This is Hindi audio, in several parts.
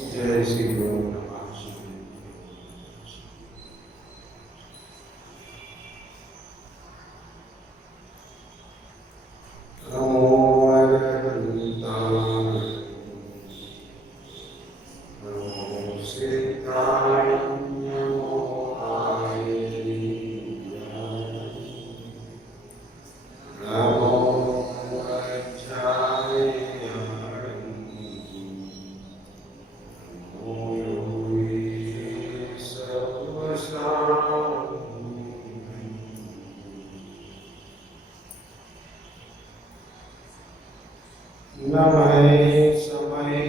जय श्री गुरु नमः शिवाय। नमो अरहन्ताय नमो सिद्धाय नमो आयर्याय नमो वज्राय नमः समय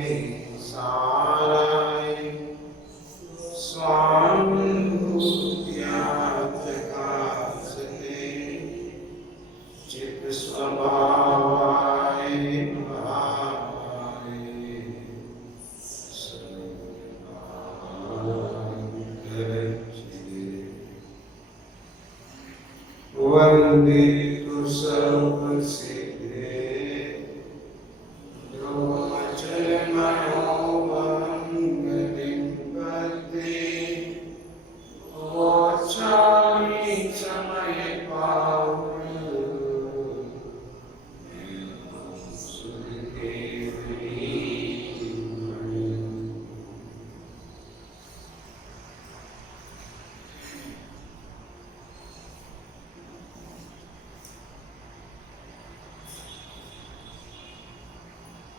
साराय स्वानुभूत्याचकाशते चित्त स्वभावाय भावाय वंदे तु सर्वसिद्धे मनोमंगलिं पते ओछामि समय पावन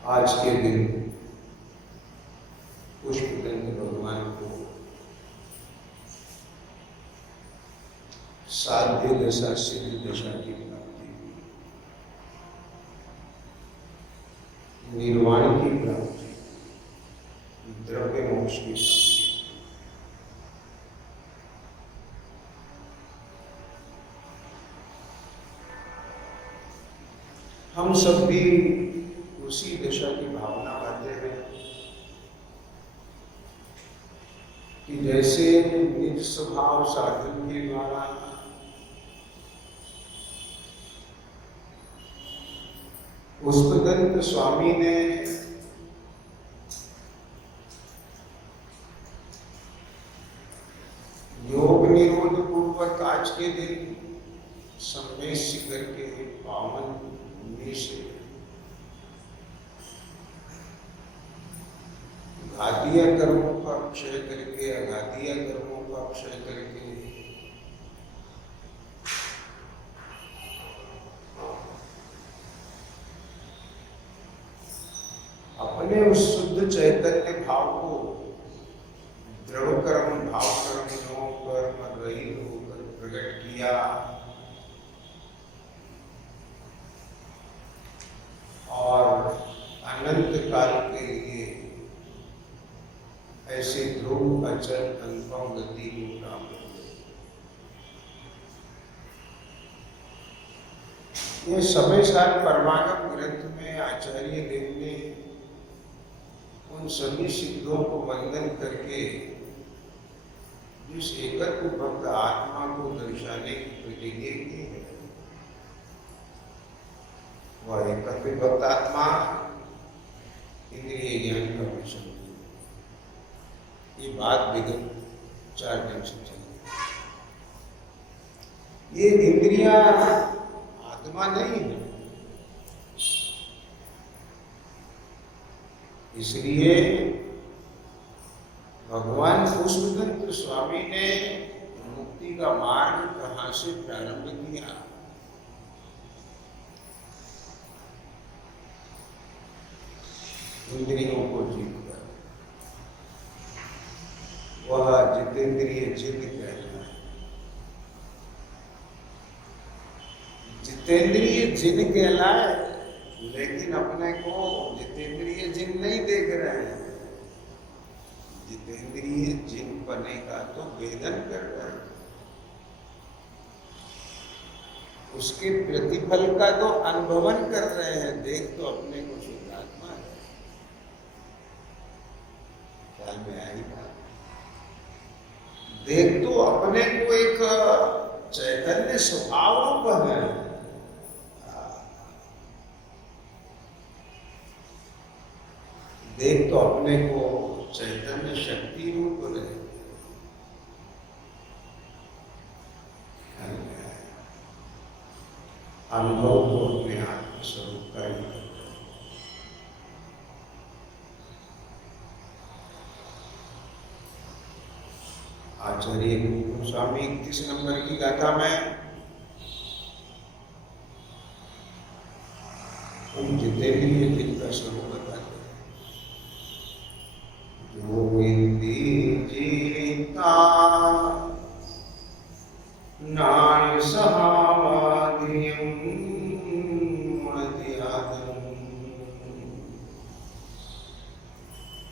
आज के दिन पुष्पदंत भगवान को साध्य दशा सिद्ध दशा की प्राप्ति हुई, निर्वाण की प्राप्ति, द्रव्य मोक्ष की प्राप्ति। हम सब भी उसी दशा की भावना करते हैं कि जैसे निज स्वभाव साधन के द्वारा पुष्पदंत स्वामी ने योग निरोध पूर्वक आज के दिन सम्मेश शिखर के पावन भूमि से घातीय कर्मों का क्षय करके अघातीय कर्मों का क्षय करके अपने उस शुद्ध चैतन्य भाव को द्रव कर्म भाव कर्म नो कर्म रहित होकर प्रकट किया और अनंत काल के लिए ऐसे ध्रुव अचल अनुपम गति को प्राप्त हुए। ये समय साल परमागम ग्रंथ में आचार्य देव ने उन सभी सिद्धों को वंदन करके जिस एकत्व भक्त आत्मा को दर्शाने की प्रतिज्ञा की है, वह एकत्व भक्त आत्मा इंद्रिय ज्ञान का विषय। ये बात विगत 4 दिन से चली। ये इंद्रिया आत्मा नहीं है, इसलिए भगवान पुष्पदंत स्वामी ने मुक्ति का मार्ग कहाँ से प्रारंभ किया? इंद्रियों को जीत कर। वह जितेंद्रिय जिन कहलाए। जितेंद्रिय जिन कहलाए, लेकिन अपने को जितेंद्रिय जिन नहीं देख रहे हैं। जितेंद्रिय जिन बने का तो वेदन कर रहे हैं, उसके प्रतिफल का तो अनुभवन कर रहे हैं। देख तो अपने को शुद्धात्मा है, ख्याल में आई बात। देख तो अपने को एक चैतन्य स्वभाव रूप है। देख तो अपने को चैतन्य शक्ति रूप रहते अनुभव को अपने आत्म स्वरूप का ही करते हैं। आचार्य स्वामी 31 नंबर की गाथा में जितने भी ये जिनका स्वरूप बताते हैं, जो इंद्री जीविता नाय सहावादियं मध्यादं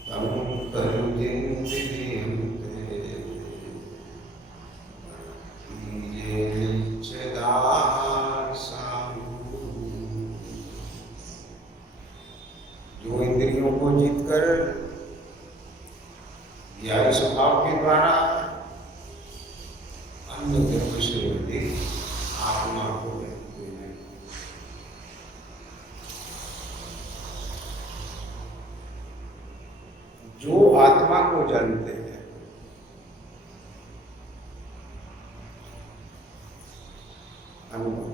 तम करुजिंद्रियं जो इंद्रियों को जीतकर या स्वभाव के द्वारा अन्य द्रव्य से अधिक आत्मा को जानते हैं, जो आत्मा को जानते हैं अनुभव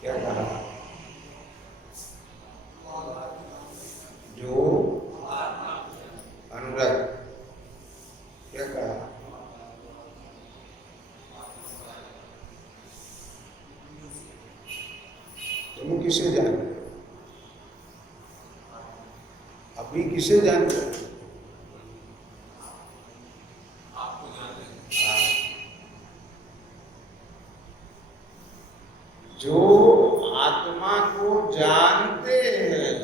क्या कहा, जो अनुराग क्या कहा, तुम किसे जानते हो, अभी किसे जानते हो, जो आत्मा को जानते हैं,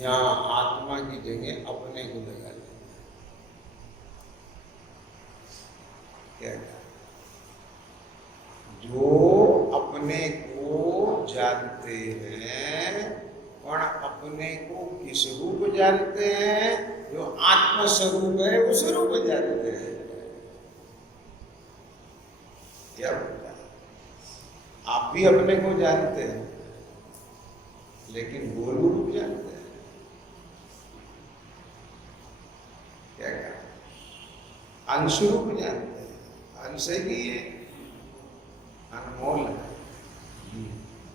यहाँ आत्मा की जगह अपने को लगा लेते क्या क्या, जो अपने को जानते हैं और अपने को किस रूप जानते हैं, जो आत्म स्वरूप है उस रूप जानते हैं। क्या बोलता है, आप भी अपने को जानते हैं लेकिन वो रूप जानते हैं। क्या क्या अंश रूप जानते हैं, अंश ही है, अनमोल है,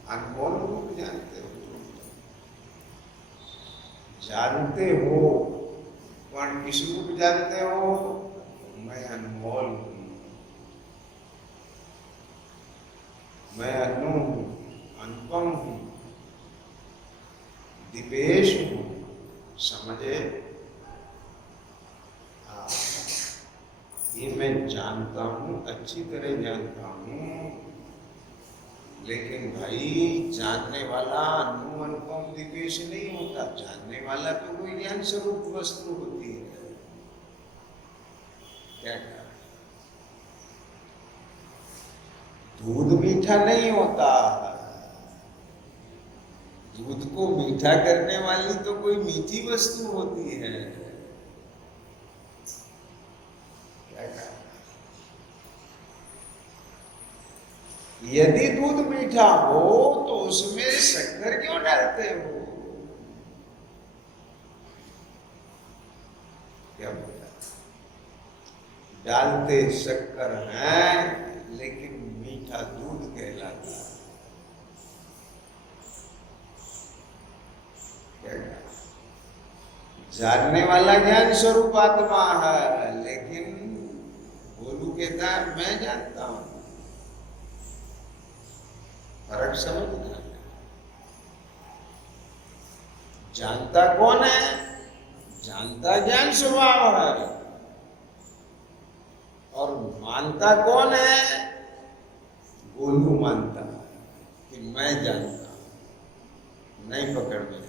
अनमोल रूप जानते हो, जानते हो कौन किस रूप जानते हो, मैं अनमोल हूं, मैं अनु हूं, अनुपम हूं, दिवेश हूं, समझे, ये मैं जानता हूं, अच्छी तरह जानता हूं, लेकिन भाई जानने वाला अनु अनुपम दिवेश नहीं होता, जानने वाला तो कोई ज्ञान स्वरूप वस्तु होती है। क्या कहा, दूध मीठा नहीं होता, दूध को मीठा करने वाली तो कोई मीठी वस्तु होती है। क्या कहा, यदि दूध मीठा हो तो उसमें शक्कर क्यों डालते हो, क्या बोला, डालते शक्कर हैं लेकिन मीठा दूध कहलाता है। क्या कहा, जानने वाला ज्ञान स्वरूप आत्मा है, लेकिन भोलू कहता है मैं जानता हूं, फर्क समझना। जानता कौन है, जानता ज्ञान स्वभाव है, और मानता कौन है, गोलू मानता कि मैं जानता हूं, नहीं पकड़ में है।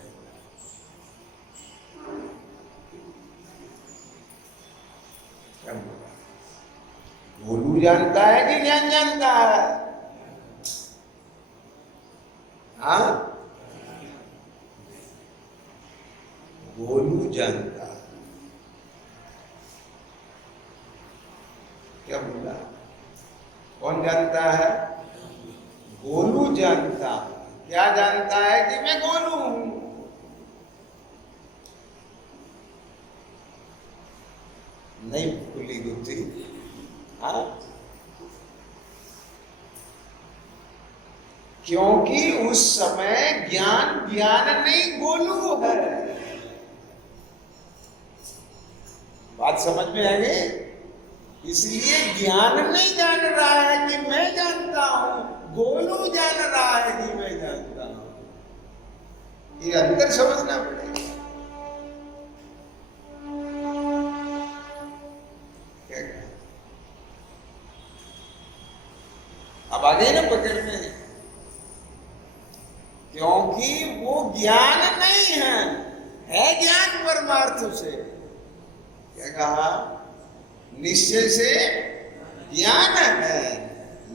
क्या बोला, गोलू जानता है कि ज्ञान जानता है, हाँ, गोलू जानता है। क्या बोला, कौन जानता है, गोलू जानता है। क्या जानता है कि मैं गोलू हूं। नहीं खुली बुद्धि। हाँ, क्योंकि उस समय ज्ञान नहीं, गोलू है। बात समझ में आ गई? इसलिए ज्ञान नहीं जान रहा है कि मैं जानता हूं, गोलू जान रहा है कि मैं जानता हूं। ये अंतर समझना पड़ेगा। क्या अब आ गई ना पकड़ में? क्योंकि वो ज्ञान नहीं है ज्ञान परमार्थ से। क्या कहा? निश्चय से ज्ञान है,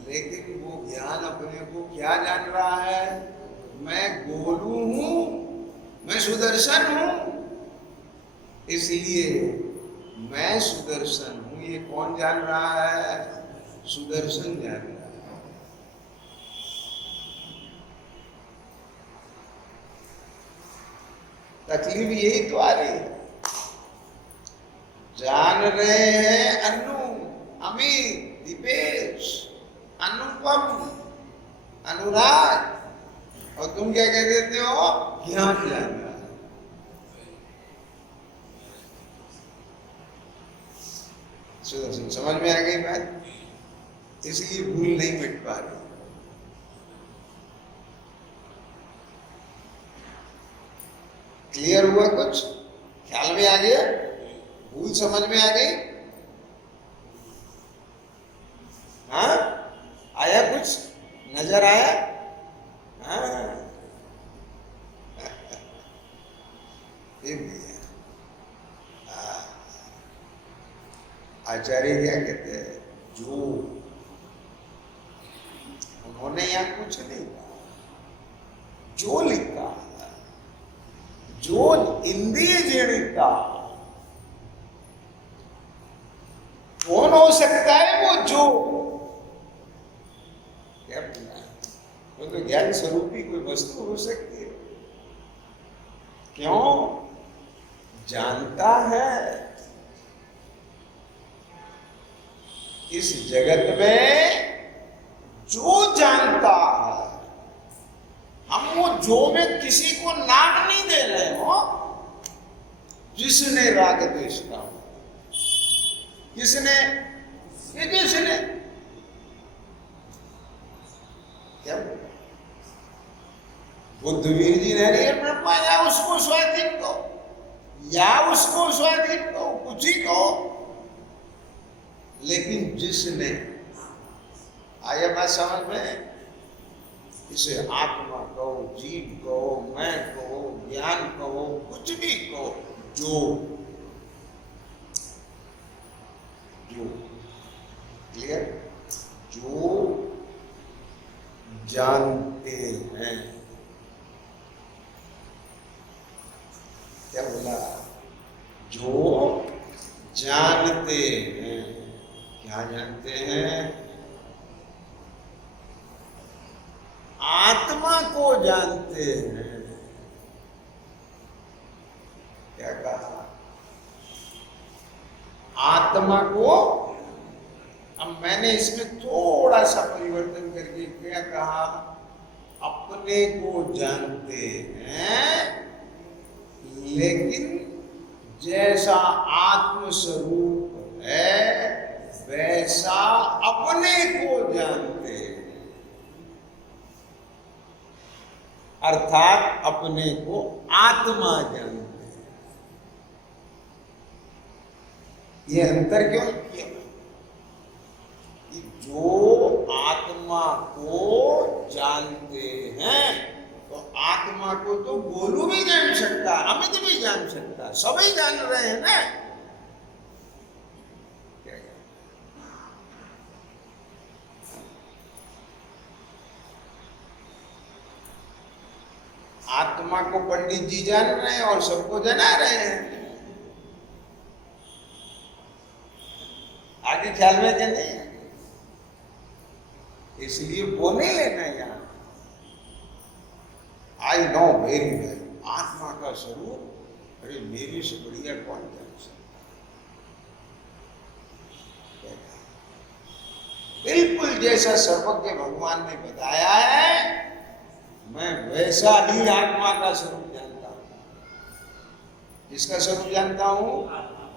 लेकिन वो ज्ञान अपने को क्या जान रहा है? मैं गोलू हूं, मैं सुदर्शन हूं। इसलिए मैं सुदर्शन हूं, ये कौन जान रहा है? सुदर्शन जान रहा है। तकलीफ यही तो आ रही है। जान रहे हैं अनु, अमित, दीपेश, अनुपम, अनुराग, और तुम क्या कह देते हो? ज्ञान जान रहा है। सुदर्शन, समझ में आ गई बात? इसलिए भूल नहीं मिट पा रही। क्लियर हुआ? कुछ ख्याल में आ गया? भूल समझ में आ गई? हाँ, आया? कुछ नजर आया? हाँ, आचार्य क्या कहते हैं? जो उन्होंने यहां कुछ नहीं कहा, जो लिखा, जो इंद्रिय जनिता कौन हो सकता है? वो जो क्या बोला? वो तो ज्ञान स्वरूपी कोई वस्तु हो सकती है। क्यों? जानता है इस जगत में जो जानता है। हम वो जो में किसी को नाम नहीं दे रहे हो। जिसने राग द्वेष का, किसने? ये जिसने। क्या बुद्धवीर जी ने रही ब्रह्मा, या उसको स्वाधीन दो, या उसको स्वाधीन दो, कुछ ही दो, लेकिन जिसने। आया बात समझ में? इसे आत्मा कहो, जीव कहो, मैं कहो, ज्ञान कहो, कुछ भी कहो, जो क्लियर? जो जानते हैं। क्या बोला? जो जानते हैं। क्या जानते हैं? आत्मा को जानते हैं। क्या कहा? आत्मा को। अब मैंने इसमें थोड़ा सा परिवर्तन करके क्या कहा? अपने को जानते हैं, लेकिन जैसा आत्म स्वरूप है वैसा अपने को जानते हैं। अर्थात अपने को आत्मा जानते हैं। ये अंतर क्यों किया? जो आत्मा को जानते हैं, तो आत्मा को तो गोलू भी जान सकता, अमित भी जान सकता, सभी जान रहे हैं ना। आत्मा को पंडित जी जान रहे हैं और सबको जना रहे हैं। आगे ख्याल में क्या नहीं? इसलिए वो नहीं लेना यहां। आई नो वेरी वेल, आत्मा का स्वरूप अरे मेरे से बढ़िया कौन जान सकता। बिल्कुल जैसा सर्वज्ञ भगवान ने बताया है, मैं वैसा ही आत्मा का स्वरूप जानता हूं। किसका स्वरूप जानता हूं?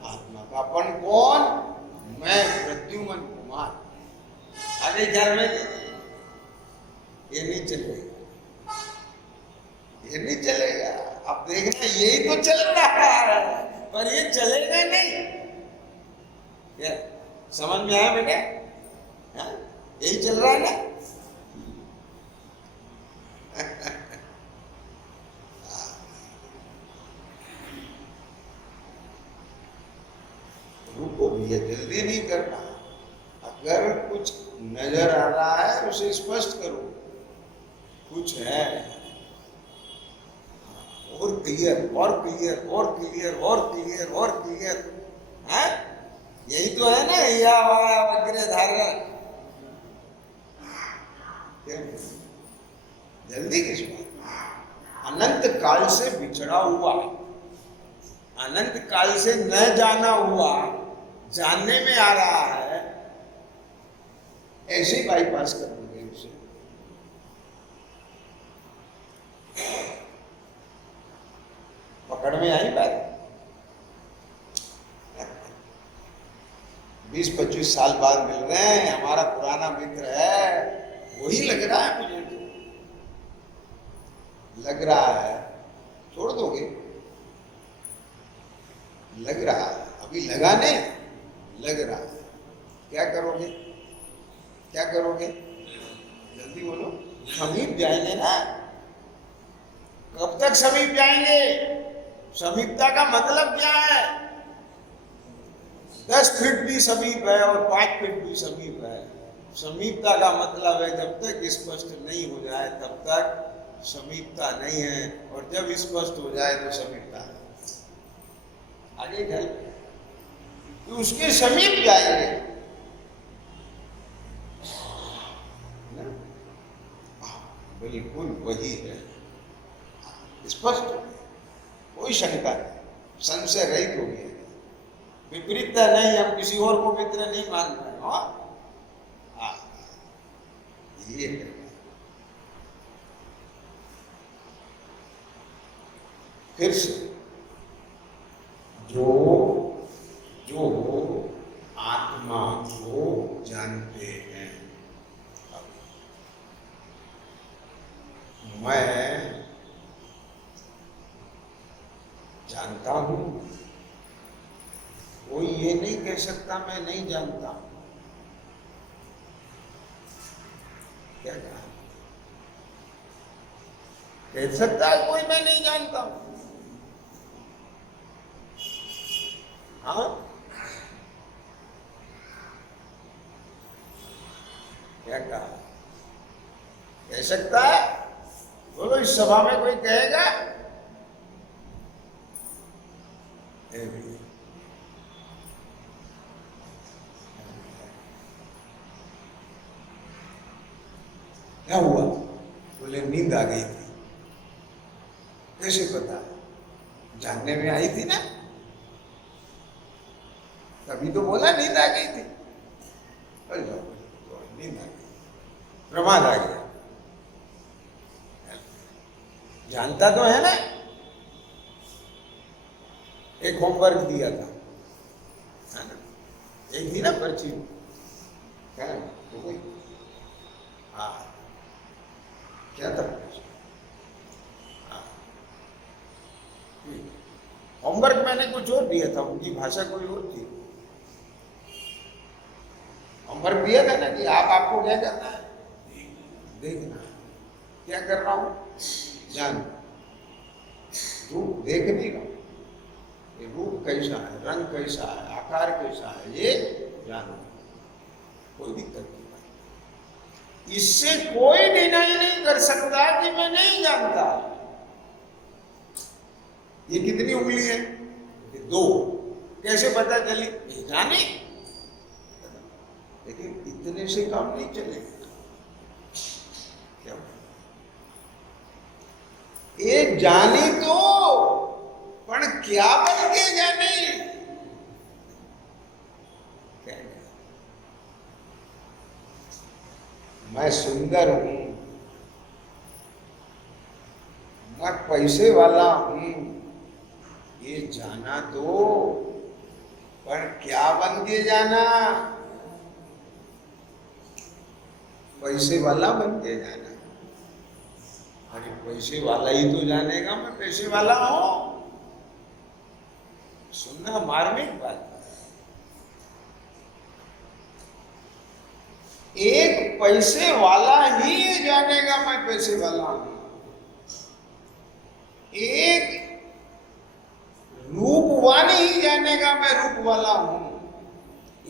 आत्मा का। अपन कौन? मैं प्रद्युम्न कुमार। आगे ख्याल में ये नहीं चलेगा, ये नहीं चलेगा। अब देखना यही तो चल रहा है, पर ये चलेगा नहीं। क्या समझ में आया बेटे? यही चल रहा है ना। रुको भैया, जल्दी नहीं करना। अगर कुछ नजर आ रहा है उसे स्पष्ट करो, कुछ है और क्लियर और क्लियर और क्लियर और क्लियर और क्लियर है। यही तो है ना, या वग्र धारण। जल्दी किस बात? अनंत काल से बिछड़ा हुआ, अनंत काल से न जाना हुआ, जानने में आ रहा है, ऐसे ही बाईपास कर दोगे उसे। पकड़ में आई बात? 20-25 साल बाद मिल रहे हैं, हमारा पुराना मित्र है, वही लग रहा है मुझे तो, लग रहा है। छोड़ दोगे? लग रहा है, अभी लगा नहीं, लग रहा है। क्या करोगे? क्या करोगे? जल्दी बोलो। समीप जाएंगे ना। कब तक समीप जाएंगे? समीपता का मतलब क्या है? 10 फीट भी समीप है और 5 फीट भी समीप है। समीपता का मतलब है जब तक स्पष्ट नहीं हो जाए तब तक समीपता नहीं है, और जब स्पष्ट हो जाए तो समीपता है। आगे चल तो उसके समीप जाएंगे ना? बिल्कुल वही है, स्पष्ट, कोई शंका नहीं, संशय रहित हो गया। विपरीतता नहीं, हम किसी और को मित्र नहीं मान रहे। ये है। फिर से जो जो आत्मा को जानते हैं, मैं जानता हूं, कोई ये नहीं कह सकता मैं नहीं जानता। क्या कहा? कह सकता है कोई मैं नहीं जानता हूं? हाँ, क्या कहा? कह सकता है? बोलो, इस सभा में कोई कहेगा? क्या हुआ? बोले नींद आ गई थी। कैसे पता? जानने में आई थी ना, तभी तो बोला नींद आ गई थी। नींद आ गई, प्रमाद आ गया। जानता तो है ना। एक होमवर्क दिया था, है ना? एक ही ना पर्ची, क्या ना तो कोई, हाँ क्या था? होमवर्क मैंने कुछ और दिया था, उनकी भाषा कोई और थी। होमवर्क दिया था ना कि आपको क्या करना है? देखना। क्या कर रहा हूं? जान। रूप देख नहीं रहा, ये रूप कैसा है, रंग कैसा है, आकार कैसा है, ये जानो। कोई दिक्कत नहीं। इससे कोई डिनाई नहीं कर सकता कि मैं नहीं जानता। ये कितनी उंगली है? ये 2। कैसे पता चली? जाने। लेकिन इतने से काम नहीं चलेगा। क्या? जाने तो पण क्या बन के जाने? मैं सुंदर हूं, मैं पैसे वाला हूं, ये जाना तो, पर क्या बन के जाना? पैसे वाला बन के जाना। अरे पैसे वाला ही तो जानेगा मैं पैसे वाला हूं। सुनना मार्मिक बात। एक पैसे वाला ही ये जानेगा मैं पैसे वाला हूं। एक रूपवान ही जानेगा मैं रूप वाला हूं।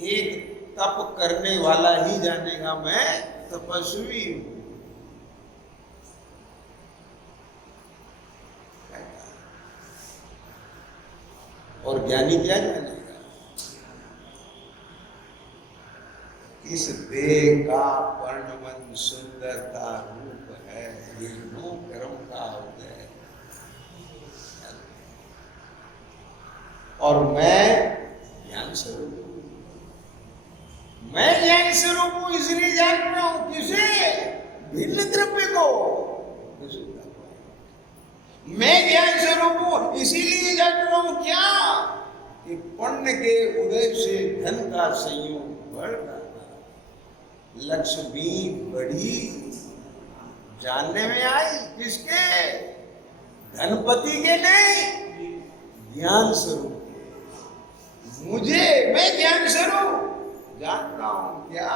एक तप करने वाला ही जानेगा मैं तपस्वी हूं। और ज्ञानी क्या जानेगा? इस देह का वर्णवन सुंदरता रूप है, ये रूप कर्म का उदय है। और मैं ज्ञान स्वरूप हूं। मैं ज्ञान स्वरूप हूं इसलिए जान रहा हूं। किसे? भिन्न द्रव्य को। मैं ज्ञान स्वरूप हूं इसीलिए जान रहा हूं क्या? कि पुण्य के उदय से धन का संयोग बढ़ रहा, लक्ष्मी बढ़ी, जानने में आई। किसके? धनपति के नहीं, ज्ञान स्वरूप। मुझे, मैं ज्ञान स्वरूप जान रहा हूं क्या?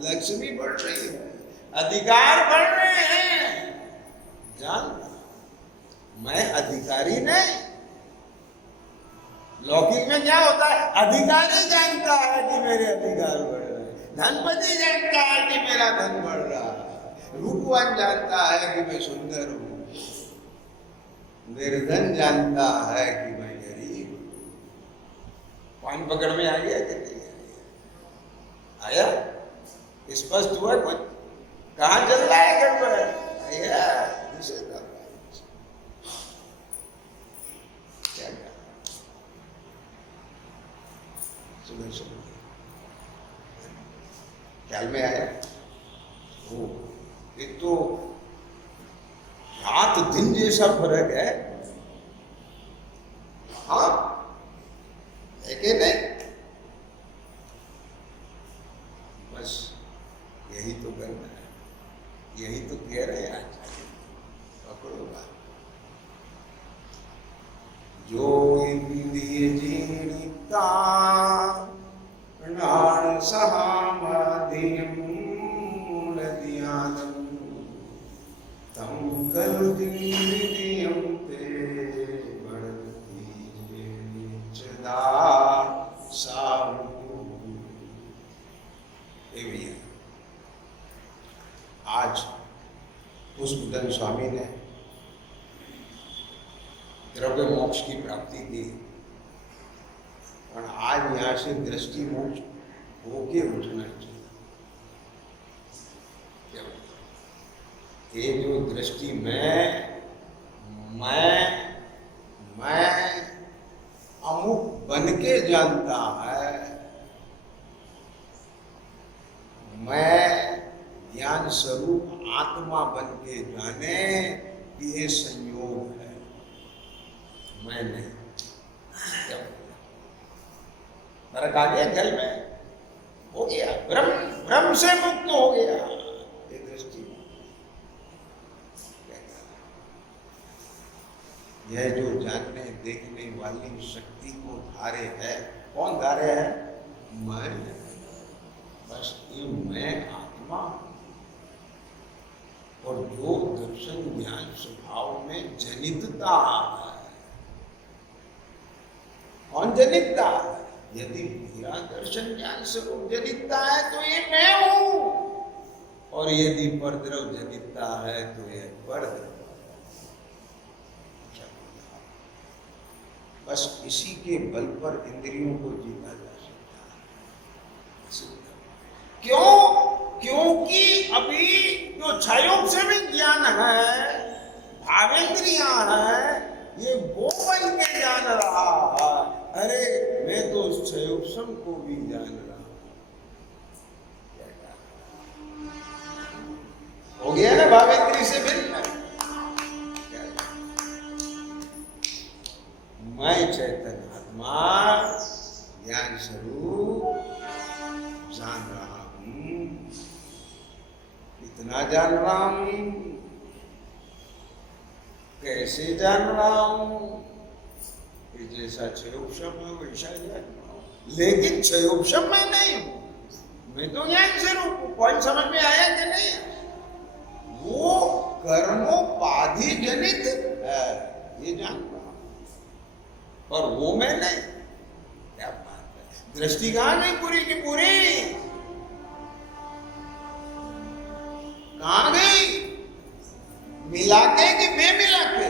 लक्ष्मी बढ़ रही है, अधिकार बढ़ रहे हैं, जान रहा। मैं अधिकारी नहीं। लौकिक में क्या होता है? अधिकारी जानता है कि मेरे अधिकार बढ़ रहे हैं, धनपति जानता है कि मेरा धन बढ़ रहा है, रूपवान जानता है कि मैं सुंदर हूं, निर्धन जानता है कि मैं गरीब हूं। पान पकड़ में आ गया कि नहीं आया? स्पष्ट हुआ कुछ? कहां चल रहा है गड़बड़? आया ख्याल में आया? ओ, एक तो रात दिन जैसा फर्क है। हाँ, है कि नहीं? बस यही तो करना है, यही तो कह रहे हैं आज। पकड़ो बात। जो इंद्रिय जीणिता प्राण सहामादियं मूलधियानं तं खलु दिव्यं ते वर्धति चदा सावु। आज पुष्पदन स्वामी ने द्रव्य मोक्ष की प्राप्ति की, और आज यहां से दृष्टि मोक्ष होके उठना चाहिए। ये जो दृष्टि मैं अमुक बन के जानता है, मैं ज्ञान स्वरूप आत्मा बन के जाने, ये संयोग है, मैं नहीं। फर्क आ गया? जल में हो गया, ब्रह्म से मुक्त हो गया। ये दृष्टि, यह जो जानने देखने वाली शक्ति को धारे है, कौन धारे है? मैं। बस ये मैं आत्मा। और जो दर्शन ज्ञान स्वभाव में जनितता है, कौन जनितता है? यदि मेरा दर्शन ज्ञान स्वरूप जनितता है तो ये मैं हूं, और यदि परद्रव जनितता है तो ये परद्रव। बस इसी के बल पर इंद्रियों को जीता जा सकता है। क्यों? क्योंकि अभी जो क्षयोग से भी ज्ञान है, भावेंद्रियां हैं, ये वो बन के जान रहा है। अरे मैं तो उस क्षयोपम को भी जान रहा हूं। हो गया ना भावेंद्री से भिन्न। मैं चैतन्य आत्मा ज्ञान स्वरूप जान रहा हूं। इतना जान रहा हूं, कैसे जान रहा हूं कि जैसा क्षयोपम है वैसा जान रहा हूं, लेकिन क्षयोपम मैं नहीं हूं, मैं तो ज्ञान स्वरूप हूं। कौन समझ में आया कि नहीं? वो कर्मोपाधि जनित है, ये जान रहा हूं, और वो मैं नहीं। क्या बात है, दृष्टि कहां गई पूरी की पूरी? कहां गई? मिला के कि बेमिला के?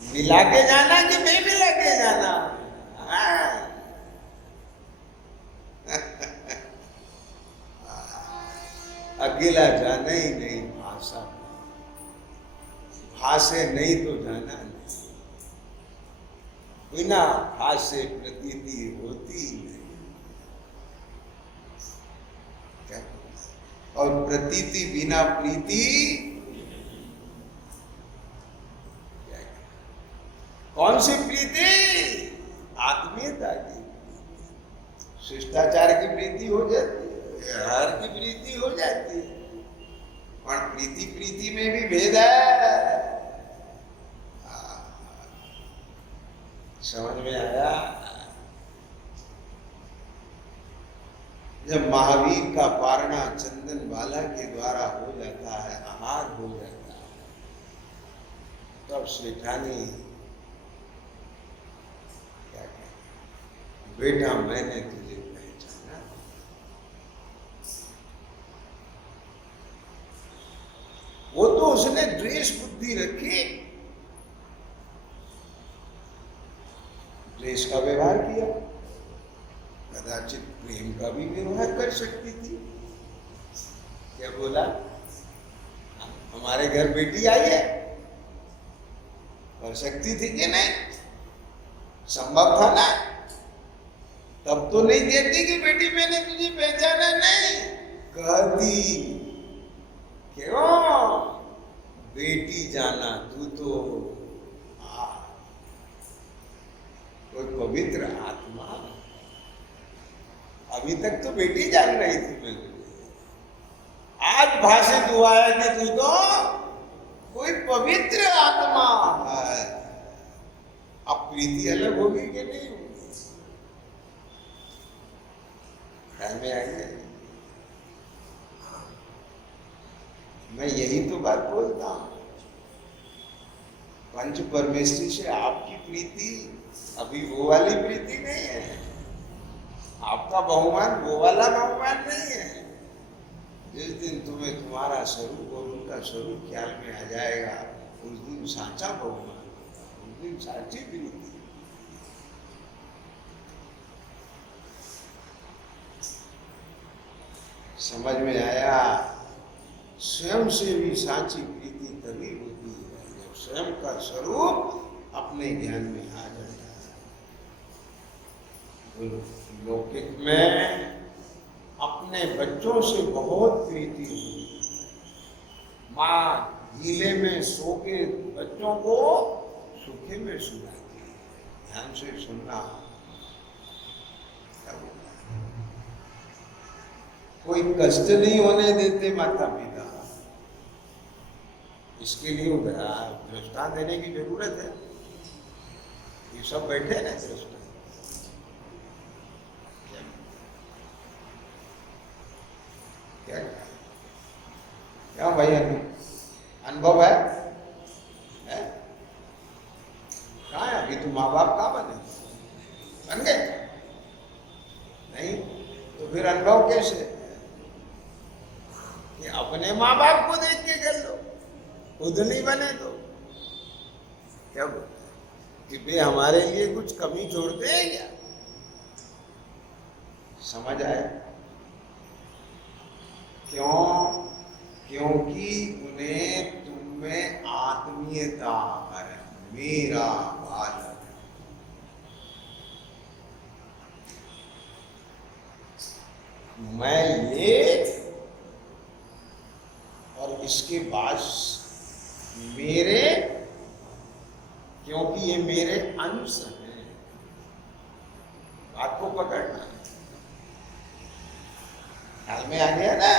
मिला के जाना कि बेमिला के जाना? अकेला जाना ही नहीं, भाषा भाषे नहीं तो जाना नहीं। बिना भाषे प्रतीति होती नहीं। और प्रतीति बिना प्रीति, कौन सी प्रीति? आत्मीयता की प्रीति। शिष्टाचार की प्रीति हो जाती है, व्यवहार की प्रीति हो जाती है, और प्रीति प्रीति में भी भेद है। समझ में आया? जब महावीर का पारणा चंदन बाला के द्वारा हो जाता है, आहार हो जाता है, तब सेठानी क्या कहती, बेटा मैंने तुझे पहचाना। वो तो उसने द्वेष बुद्धि रखी, द्वेष का व्यवहार किया, कदाचित प्रेम का भी व्यवहार कर सकती थी। क्या बोला? हमारे घर बेटी आई है, कर सकती थी कि नहीं? संभव था ना? तब तो नहीं कहती कि बेटी मैंने तुझे पहचाना नहीं, कहती क्यों? बेटी जाना तू तो कोई पवित्र आत्मा। अभी तक तो बेटी जान रही थी मैं, आज भाषित हुआ है कि तू तो कोई पवित्र आत्मा है। अब प्रीति अलग होगी कि नहीं होगी? ख्याल में आएंगे? मैं यही तो बात बोलता हूं, पंच परमेश्वरी से आपकी प्रीति अभी वो वाली प्रीति नहीं है। आपका बहुमान वो वाला बहुमान नहीं है। जिस दिन तुम्हें तुम्हारा स्वरूप और उनका स्वरूप ख्याल में आ जाएगा, उस दिन साचा बहुमान, उस दिन साची प्रीति। समझ में आया? स्वयं से भी साची प्रीति तभी होती है जब स्वयं का स्वरूप अपने ज्ञान में आ जाता है। लौकिक में अपने बच्चों से बहुत प्रीति हुई। माँ गीले में सो के बच्चों को सूखे में सुलाती है। ध्यान से सुनना। कोई कष्ट नहीं होने देते माता पिता, इसके लिए दृष्टांत देने की जरूरत है। ये सब बैठे ना दृष्टांत, क्या क्या भाई अनुभव है? कहाँ है अभी? तो माँ बाप कहाँ बने? बन गए नहीं तो फिर अनुभव कैसे? कि अपने माँ बाप को देख के कर लो, खुद नहीं बने तो क्या बोलते हैं कि वे हमारे लिए कुछ कमी छोड़ते हैं क्या? समझ आया? क्यों? क्योंकि उन्हें मेरा बालक। मैं ये और इसके बाद मेरे, क्योंकि ये मेरे अंश हैं। बात को पकड़ना, ख्याल में आ गया ना?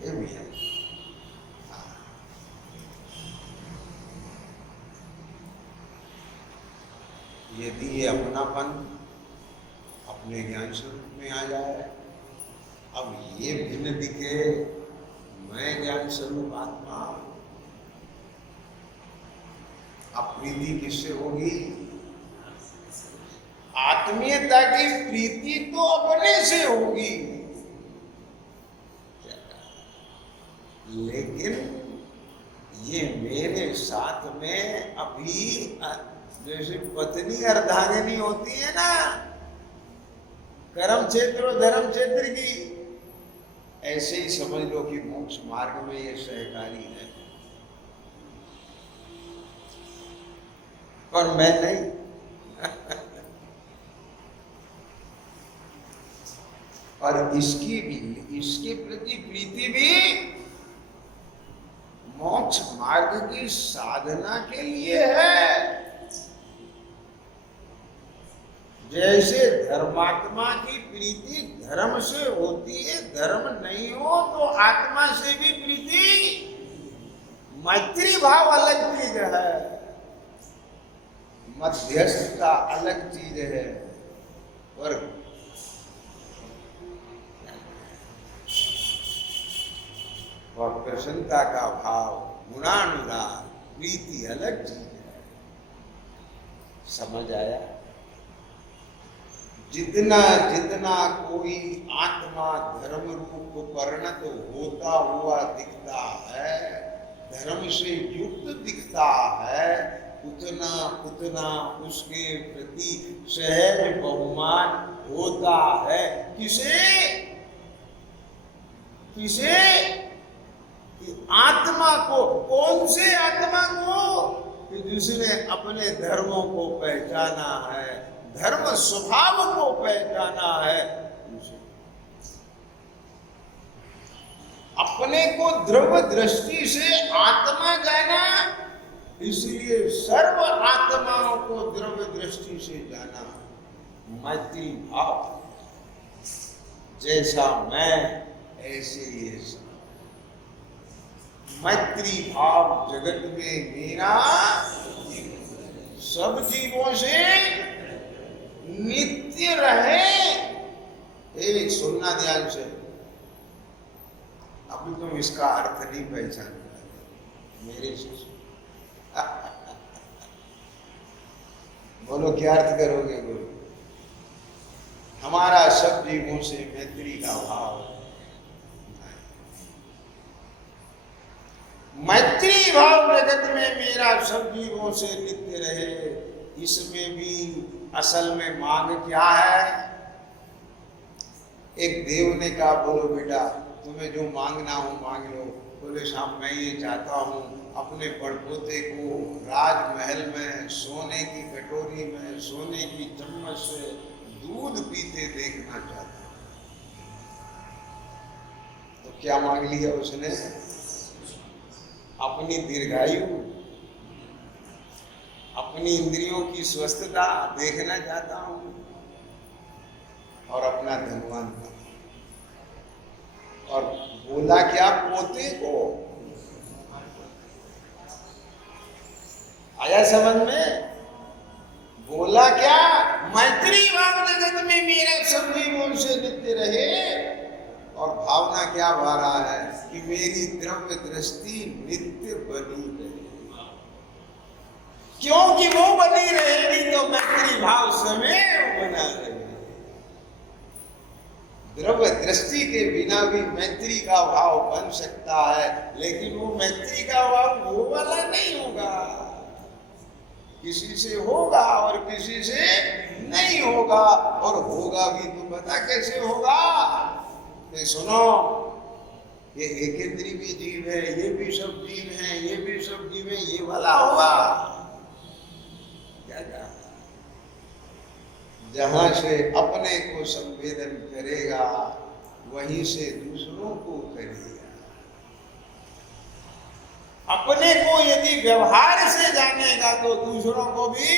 ये भी है। यदि ये अपनापन अपने ज्ञान स्वरूप में आ जाए, अब ये भिन्न दिखे, मैं ज्ञान स्वरूप आत्मा, अब प्रीति किससे होगी? आत्मीयता की प्रीति तो अपने से होगी, लेकिन ये मेरे साथ में अभी जैसे पत्नी अर्धांगिनी होती है ना, कर्म क्षेत्र और धर्म क्षेत्र की, ऐसे ही समझ लो कि मोक्ष मार्ग में ये सहकारी है, पर मैं नहीं। और इसकी भी, इसके प्रति प्रीति भी मोक्ष मार्ग की साधना के लिए है। जैसे धर्मात्मा की प्रीति धर्म से होती है, धर्म नहीं हो तो आत्मा से भी प्रीति, मैत्री भाव अलग चीज है, मध्यस्थता अलग चीज है। और प्रसन्नता का भाव, गुणानुराग, प्रीति अलग चीज है। समझ आया? जितना जितना कोई आत्मा धर्म रूप परिणत होता हुआ दिखता है, धर्म से युक्त दिखता है, उतना उतना उसके प्रति सहज बहुमान होता है। किसे? किसे? कि आत्मा को। कौन से आत्मा को? कि जिसने अपने धर्मों को पहचाना है, धर्म स्वभाव को पहचाना है, अपने को द्रव्य दृष्टि से आत्मा जाना, इसलिए सर्व आत्माओं को द्रव्य दृष्टि से जाना। मैत्री भाव, जैसा मैं ऐसे ये सब। मैत्री भाव जगत में मेरा सब जीवों से नित्य रहे। एक सुनना ध्यान से, अभी तुम इसका अर्थ नहीं पहचान पाए मेरे से। बोलो क्या अर्थ करोगे? बोलो। हमारा सब जीवों से मैत्री का भाव, मैत्री भाव जगत में मेरा सब जीवों से नित्य रहे। इसमें भी असल में मांग क्या है? एक देव ने कहा, बोलो बेटा तुम्हें जो मांगना हो मांग लो। बोले साहब मैं ये चाहता हूँ अपने पड़पोते को राजमहल में सोने की कटोरी में सोने की चम्मच से दूध पीते देखना चाहता हूँ। तो क्या मांग लिया उसने? अपनी दीर्घायु, अपनी इंद्रियों की स्वस्थता देखना चाहता हूँ और अपना धनवान का। और बोला क्या पोते को? आया समझ में? बोला क्या? मैत्री भाव जगत में मेरा सब जीवों से नित्य रहे। और भावना क्या भा रहा है? कि मेरी द्रव्य दृष्टि नित्य बनी रहे। क्योंकि वो बनी रहेगी तो मैत्री भाव सदैव बना रहेगा। द्रव्य दृष्टि के बिना भी मैत्री का भाव बन सकता है, लेकिन वो मैत्री का भाव वो वाला नहीं होगा। किसी से होगा और किसी से नहीं होगा। और होगा भी तो पता कैसे होगा? सुनो, ये एक इंद्रिय भी जीव है, ये भी सब जीव हैं, ये भी सब जीव हैं, ये वाला होगा क्या कहा? जहां से अपने को संवेदन करेगा वहीं से दूसरों को करेगा। अपने को यदि व्यवहार से जानेगा तो दूसरों को भी।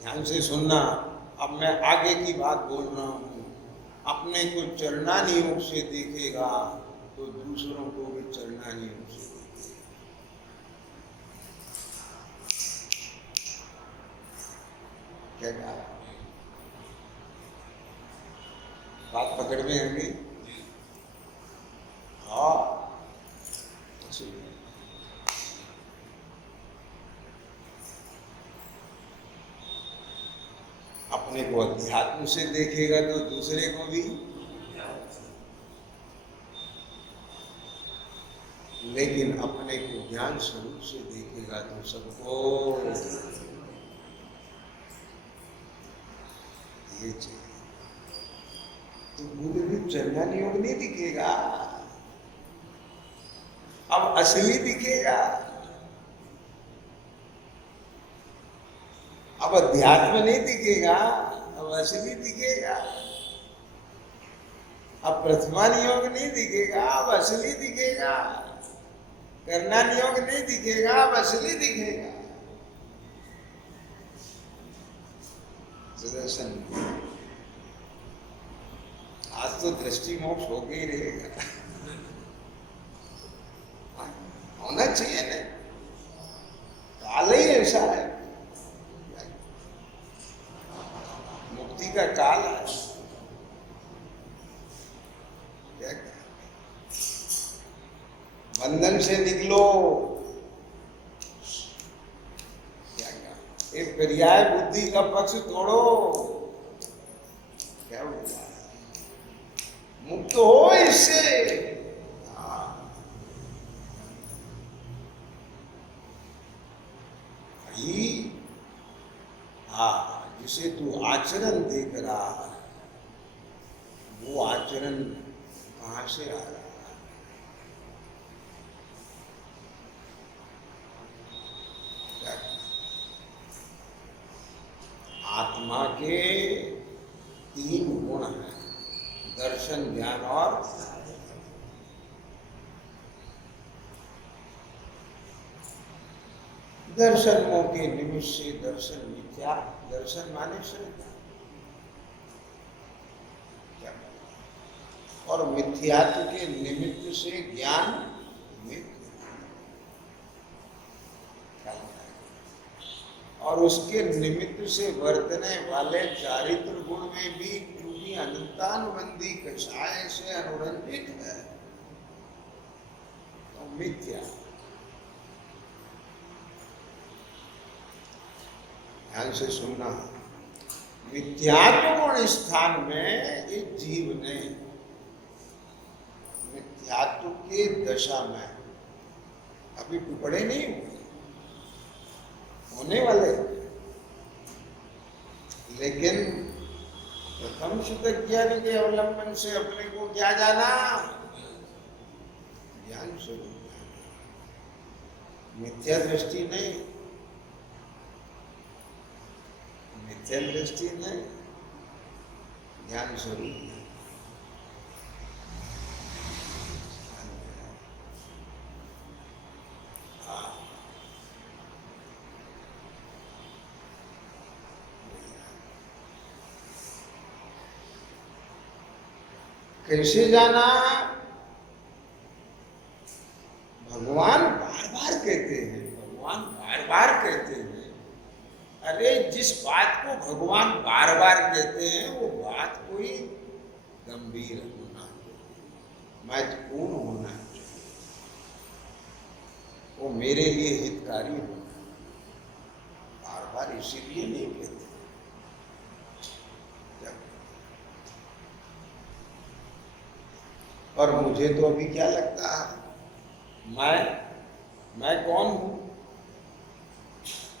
ध्यान से सुनना, अब मैं आगे की बात बोल रहा हूं। अपने को चरणानी योग से देखेगा तो दूसरों को भी चरणानी योग से देखेगा। क्या कहा? बात पकड़ में है गई? हाँ, अपने को अध्यात्म से देखेगा तो दूसरे को भी, लेकिन अपने को ज्ञान स्वरूप से देखेगा तो सबको। ये चाहिए तो मुझे भी चरणानी योग नहीं दिखेगा, अब असली दिखेगा। अब अध्यात्म नहीं दिखेगा, अब असली दिखेगा। अब प्रथमान योग नहीं दिखेगा, अब असली दिखेगा। करणान योग नहीं दिखेगा, अब असली दिखेगा। सुदर्शन, आज तो दृष्टि मोक्ष हो ही रहेगा। होना चाहिए ना, काल ही ऐसा है, मुक्ति का काल है। बंधन से निकलो, क्या कहा? एक पर्याय बुद्धि का पक्ष तोड़ो, क्या बोला? मुक्त हो इससे। हाँ, जिसे तू आचरण देख रहा है वो आचरण कहां से आ रहा है? आत्मा के 3 गुण हैं, दर्शन, ज्ञान और दर्शन मोह के निमित्त से दर्शन मिथ्या, दर्शन माने श्रद्धा, और मिथ्यात्व के निमित्त से ज्ञान मिथ्या, और उसके निमित्त से वर्तने वाले चारित्र गुण में भी क्योंकि अनंतानुबंधी कषाय से अनुरंजित है तो मिथ्या। ध्यान से सुनना, मिथ्यात्व गुण स्थान में एक जीव ने मिथ्यात्व के दशा में अभी टुकड़े नहीं हुए, होने वाले, लेकिन प्रथम शुद्ध ज्ञान के अवलंबन से अपने को क्या जाना? ज्ञान स्वरूप जाना, मिथ्या दृष्टि नहीं, मिथ्या दृष्टि नहीं, ज्ञान स्वरूप। कैसे जाना? भगवान बार बार कहते हैं, भगवान बार बार कहते हैं। अरे जिस बात को भगवान बार बार कहते हैं वो बात कोई गंभीर होना चाहिए, महत्वपूर्ण होना चाहिए, वो मेरे लिए हितकारी होना। बार बार इसीलिए नहीं कहते। और मुझे तो अभी क्या लगता है, मैं कौन हूं?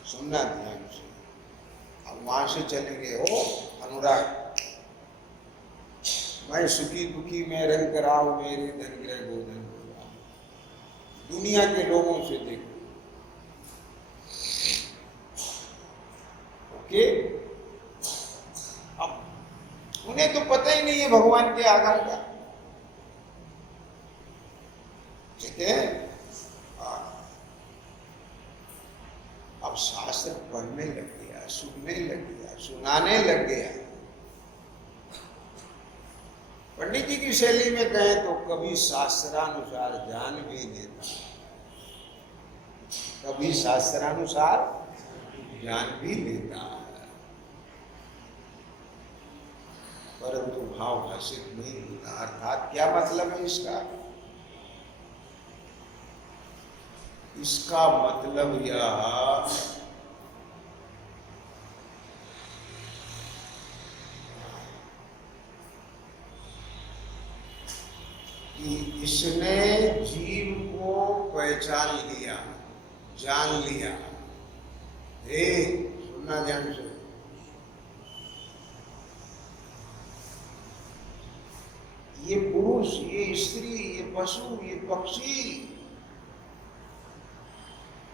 सुनना ध्यान से। अब वहां से चलेंगे, ओ अनुराग मैं सुखी दुखी में रंग कराओ मेरे धन ग्रह गोधन होगा। दुनिया के लोगों से देखो, ओके। अब उन्हें तो पता ही नहीं है भगवान के आगम का, ठीक है। अब शास्त्र पढ़ने लग गया, सुनने लग गया, सुनाने लग गया। पंडित जी की शैली में कहें तो कभी शास्त्रानुसार ज्ञान भी देता, कभी शास्त्रानुसार ज्ञान भी देता है, परंतु भाव भाषित नहीं होता। अर्थात क्या मतलब है इसका? इसका मतलब यह कि इसने जीव को पहचान लिया, जान लिया। हे सुनना ध्यान से, ये पुरुष, ये स्त्री, ये पशु, ये पक्षी,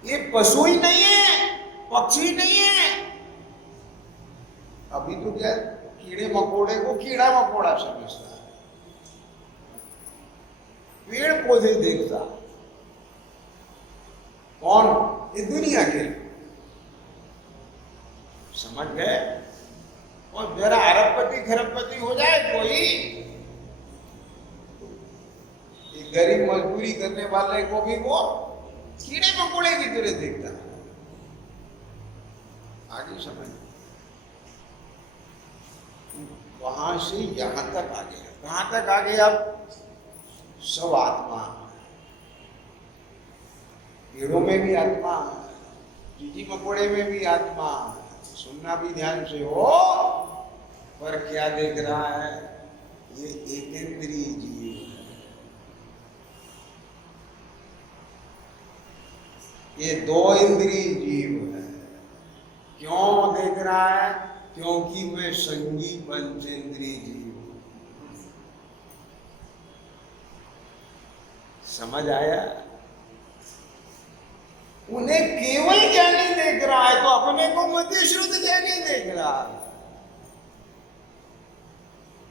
ये पशु ही नहीं है, पक्षी नहीं है। अभी तो क्या कीड़े मकोड़े को कीड़ा मकोड़ा समझता है, पेड़ पौधे देखता कौन? ये दुनिया के समझ गए। और जरा अरबपति खरबपति हो जाए कोई, गरीब मजदूरी करने वाले को भी वो कीड़े मकोड़े की तरह देखता है। आगे समझ, वहां से यहां तक आ गया। कहां तक आ गया? सब आत्मा, पेड़ों में भी आत्मा, चीटी मकोड़े में भी आत्मा। सुनना भी ध्यान से हो। पर क्या देख रहा है? ये एकेंद्रीय जीव है, ये दो इंद्रिय जीव है। क्यों देख रहा है? क्योंकि मैं संगी पंचेंद्रिय जीव हूं। समझ आया? उन्हें केवल ज्ञानी देख रहा है, तो अपने को मध्य शुद्ध ज्ञानी देख रहा है।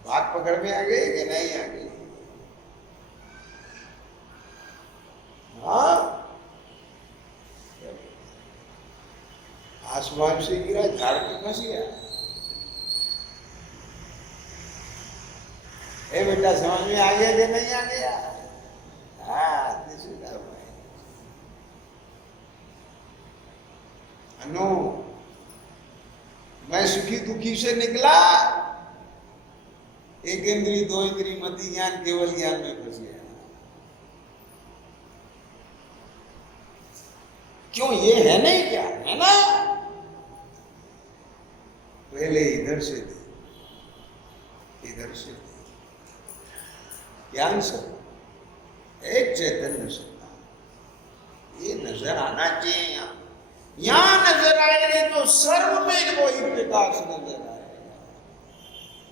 बात पकड़ में आ गई कि नहीं आ गई? हाँ, आसमान से गिरा, झाड़ के फंस गया। ए बेटा, समझ में आ गया कि नहीं आ गया? हाँ, अनु, मैं सुखी दुखी से निकला, एक इंद्री दो इंद्री मति ज्ञान केवल ज्ञान में फंस गया। क्यों? ये है नहीं क्या? है ना? पहले इधर से दे, इधर से दे। ज्ञान सब एक चैतन्य सत्ता, ये नजर आना चाहिए। यहां नजर आएंगे तो सर्व में वही प्रकाश नजर आएगा,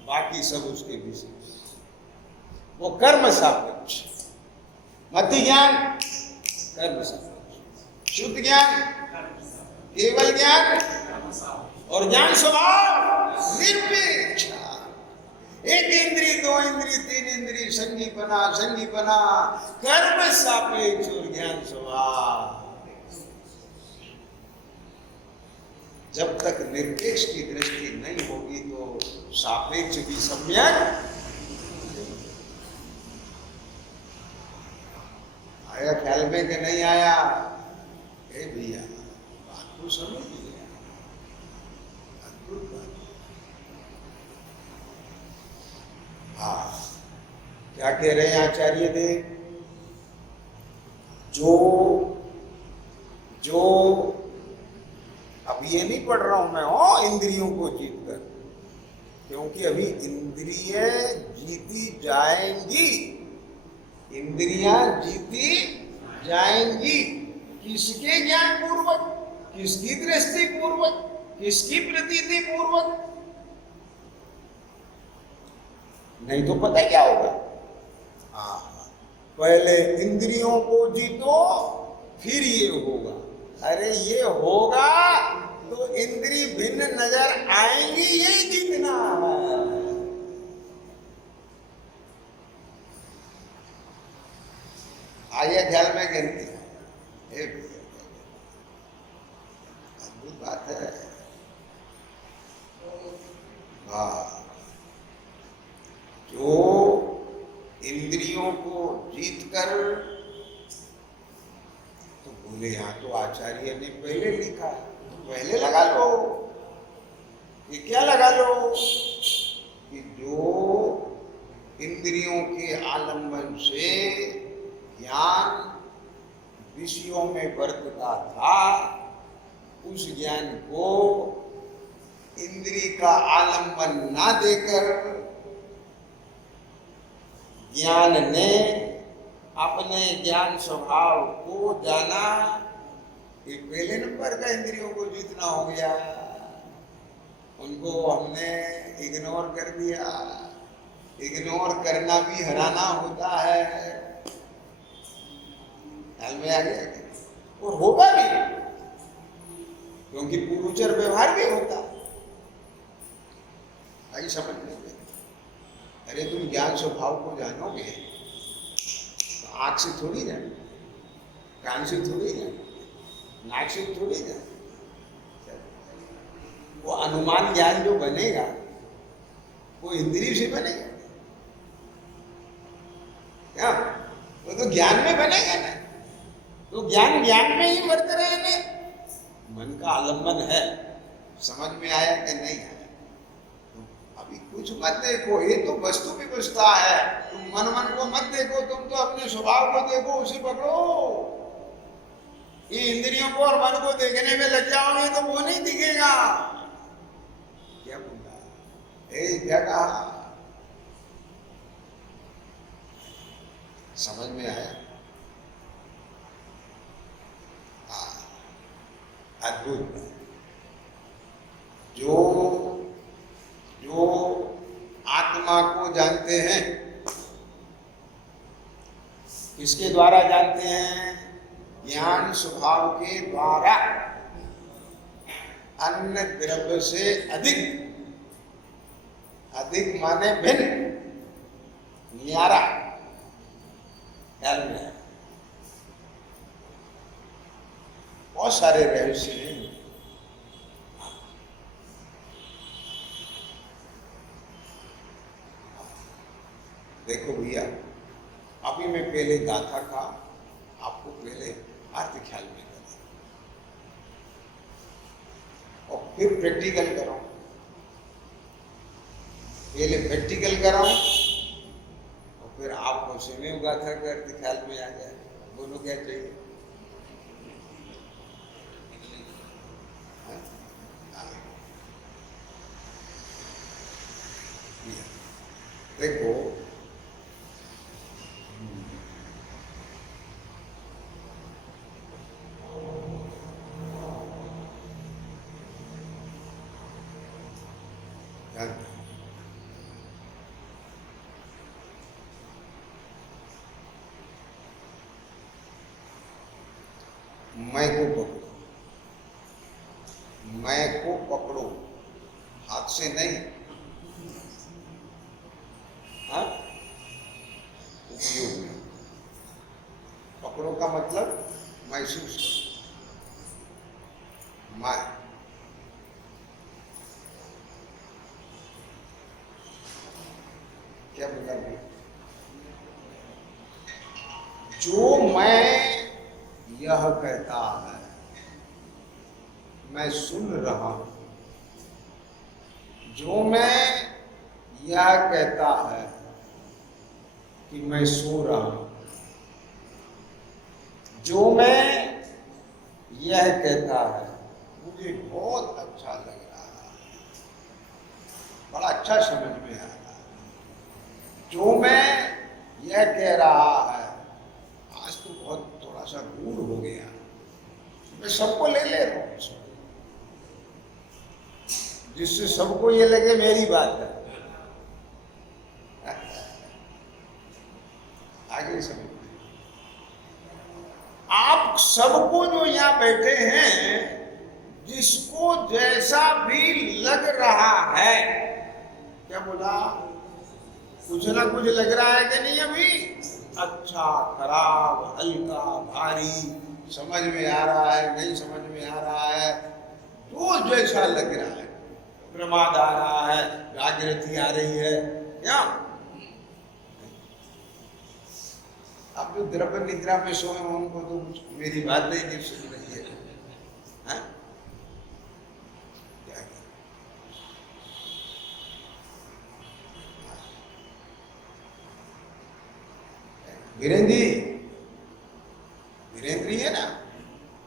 बाकी सब उसके विशेष। वो कर्म सापेक्ष, मति ज्ञान कर्म सापेक्ष, शुद्ध ज्ञान केवल ज्ञान, और ज्ञान स्वभाव निरपेक्ष। एक इंद्री दो इंद्री तीन इंद्री संगीपना, संगीपना कर्म सापेक्ष और ज्ञान स्वभाव। जब तक निरपेक्ष की दृष्टि नहीं होगी तो सापेक्ष भी सम्यक। आया ख्याल में कि नहीं आया? ए भैया, बात को समझ लिया, अद्भुत बात। हाँ, क्या कह रहे हैं आचार्य देव? जो अब ये नहीं पढ़ रहा हूं मैं इंद्रियों को जीत कर, क्योंकि अभी इंद्रिय जीती जाएंगी, इंद्रियां जीती जाएंगी। किसके ज्ञान पूर्वक, किसकी दृष्टि पूर्वक, किसकी प्रतीति पूर्वक? नहीं तो पता क्या होगा, हाँ, पहले इंद्रियों को जीतो फिर ये होगा। अरे ये होगा तो इंद्रिय भिन्न नजर आएंगी, ये जीतना है। आइए ख्याल में गिनती है, अद्भुत बात है। हाँ, जो इंद्रियों को जीत कर, तो बोले यहाँ तो आचार्य ने पहले लिखा है, तो पहले लगा लो। ये क्या लगा लो कि जो इंद्रियों के आलंबन से ज्ञान विषयों में बरतता था, उस ज्ञान को इंद्रिय का आलंबन ना देकर ज्ञान ने अपने ज्ञान स्वभाव को जाना। ये पहले नंबर का इंद्रियों को जीतना हो गया, उनको हमने इग्नोर कर दिया। इग्नोर करना भी हराना होता है, ख्याल में आ गया, और होगा भी, क्योंकि पूर्वचर व्यवहार भी होता। भाई समझ लेंगे, अरे तुम ज्ञान स्वभाव को जानोगे तो आंख से थोड़ी जान, कान से थोड़ी जान, नाक से थोड़ी जान। वो अनुमान ज्ञान जो बनेगा वो इंद्रिय से बनेगा क्या? वो तो ज्ञान में बनेगा ना, तो ज्ञान ज्ञान में ही वर्त रहे ने। मन का आलम्बन है, समझ में आया कि नहीं आया? अभी कुछ मत देखो, ये तो वस्तु व्यवस्था है। तुम मन को मत देखो, तुम तो अपने स्वभाव को देखो, उसे पकड़ो। ये इंद्रियों को और मन को देखने में लग जाओगे तो वो नहीं दिखेगा। क्या बोला? क्या कहा? समझ में आया? अद्भुत। जो जो आत्मा को जानते हैं, किसके द्वारा जानते हैं? ज्ञान स्वभाव के द्वारा। अन्य द्रव्य से अधिक, अधिक माने भिन्न, न्यारा। ख्याल में है? बहुत सारे रहस्य हैं। देखो भैया, अभी मैं पहले गाथा का आपको पहले अर्थ ख्याल में करा, और फिर प्रैक्टिकल करो। पहले प्रैक्टिकल कराऊं और फिर आपको स्वयं गाथा का अर्थ ख्याल में आ जाए। बोलो क्या चाहिए? देखो, मैं को पकड़ो, मैं को पकड़ो, हाथ से नहीं, हाँ, उपयोग में। पकड़ो का मतलब महसूस करो। मैं क्या बोला? जो मैं यह कहता है, मैं सुन रहा हूं। जो मैं यह कहता है कि मैं सो रहा हूं। जो मैं यह कहता है मुझे बहुत अच्छा लग रहा है, बड़ा अच्छा समझ में आ रहा है। जो मैं यह कह रहा है आज तो बहुत थोड़ा सा दूर हो गया, मैं सबको ले रहा हूं, जिससे सबको ये लगे मेरी बात है। आगे समझ। आप सबको जो यहाँ बैठे हैं, जिसको जैसा भी लग रहा है, क्या बोला, कुछ ना कुछ लग रहा है कि नहीं अभी? अच्छा, खराब, हल्का, भारी, समझ में आ रहा है, नहीं समझ में आ रहा है, तो जैसा लग रहा है, प्रमाद आ रहा है, जागृति आ रही है, क्या आप जो द्रव्य निद्रा में सोए हो उनको तो कुछ मेरी बात नहीं सुन रही है, हाँ? वीरेंद्र जी, वीरेंद्र ही है ना,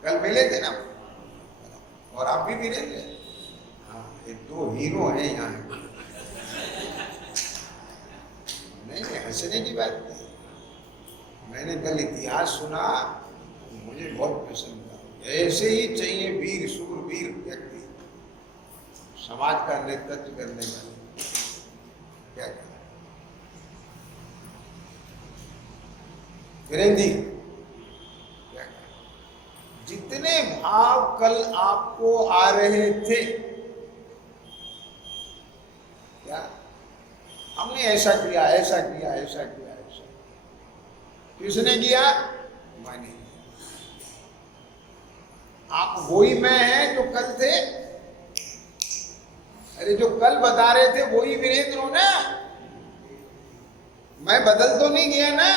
कल मिले थे ना, और आप भी वीरेंद्र हैं। हाँ, ये दो हीरो हैं यहाँ। नहीं नहीं, हंसने की बात नहीं। मैंने कल इतिहास सुना, मुझे बहुत पसंद था। ऐसे ही चाहिए वीर, शूरवीर व्यक्ति, समाज का नेतृत्व करने वाले। क्या कहा वीरेंद्र जी, क्या कहा? जितने भाव कल आपको आ रहे थे, क्या हमने ऐसा किया, ऐसा किया, ऐसा किया, ऐसा किसने किया? मैंने। आप वही मैं हैं जो कल थे? अरे जो कल बता रहे थे वही वीरेंद्र हो ना? मैं बदल तो नहीं गया ना?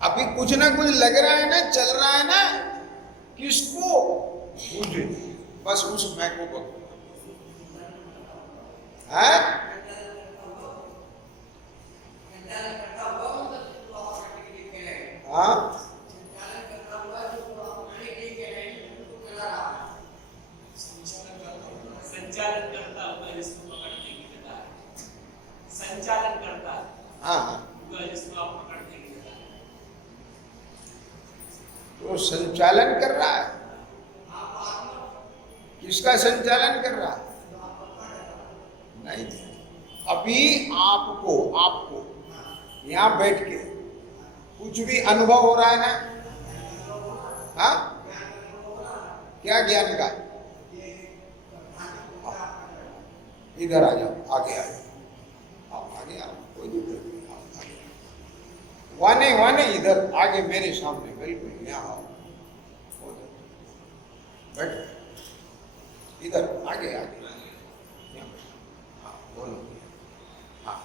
अभी कुछ ना कुछ लग रहा है ना, चल रहा है ना? किसको? मुझे। बस उस मैं को पकड़ो। हाँ? हाँ? संचालन करता होगा जिसको पकड़ने की जगह है। संचालन करता है। हाँ, जिसको आप पकड़ने की जगह है। तो संचालन कर रहा है। किसका संचालन कर रहा है? नहीं, अभी आपको यहाँ बैठ के कुछ भी अनुभव हो रहा है ना? हाँ, क्या ज्ञान का? इधर आ जाओ, आगे आ जाओ, आप आगे आओ, कोई दिक्कत नहीं, आप आगे आओ। वहाँ नहीं, इधर आगे मेरे सामने, बिल्कुल यहाँ आओ, बैठ, इधर आगे आगे, हाँ बोलो। हाँ,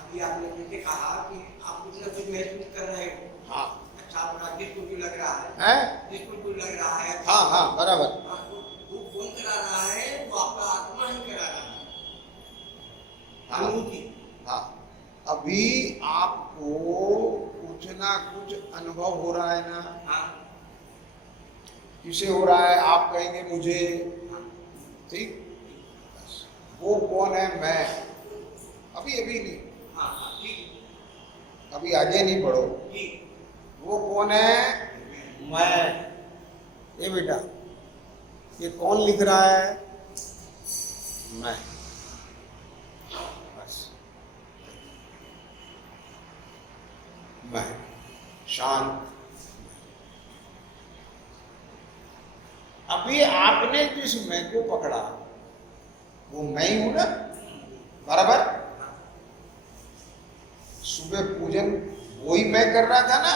अभी आपने मुझे कहा कि आप कुछ ना कुछ महसूस कर रहे हो। हाँ, अच्छा, आपका जिसको जो लग रहा है, हैं? जिसको जो लग रहा है, हाँ हाँ, बराबर। वो कौन करा रहा है? वो आपका आत्मा ही करा रहा है। हाँ, अनुभूति। हाँ, अभी आपको कुछ ना कुछ अनुभव हो रहा है ना? हाँ, किसे हो रहा है? आप कहेंगे मुझे, ठीक? वो कौन है? मैं। अभी नहीं, हाँ, ठीक, अभी आगे नहीं बढ़ो। ठीक। वो कौन है? मैं। ये बेटा, ये कौन लिख रहा है? मैं। बस, मैं शांत। अभी आपने जिस मैं को पकड़ा, वो मैं ही हूं ना? बराबर। सुबह पूजन वही मैं कर रहा था ना?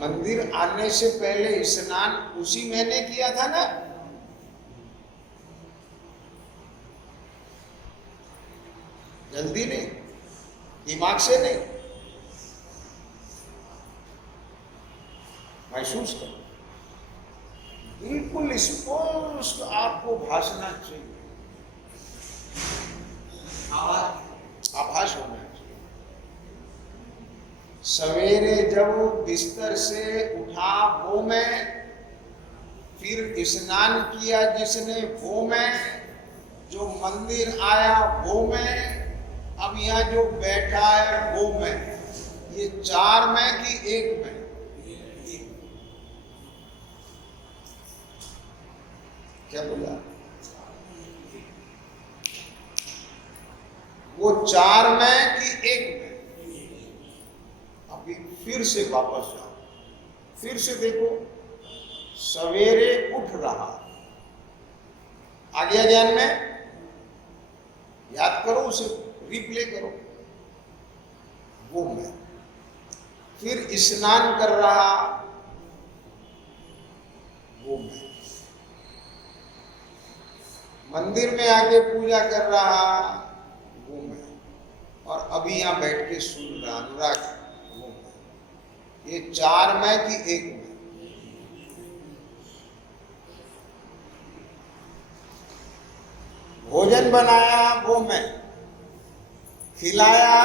मंदिर आने से पहले स्नान उसी मैंने किया था ना? जल्दी नहीं, दिमाग से नहीं, महसूस करो। बिल्कुल स्पष्ट आपको भाषना चाहिए, आभास होना चाहिए। सवेरे जब बिस्तर से उठा वो मैं, फिर स्नान किया जिसने वो मैं, जो मंदिर आया वो मैं, अब यहाँ जो बैठा है वो मैं। ये चार मैं कि एक मैं? क्या बोला? वो चार में कि एक में? अभी फिर से वापस जाओ, फिर से देखो। सवेरे उठ रहा, आ गया ज्ञान में? याद करो उसे, रिप्ले करो। वो मैं। फिर स्नान कर रहा, वो मैं। मंदिर में आके पूजा कर रहा, वो मैं। और अभी यहां बैठ के सुन रहा, अनुराग, वो मैं। ये चार मैं कि एक मैं? भोजन बनाया, वो मैं। खिलाया,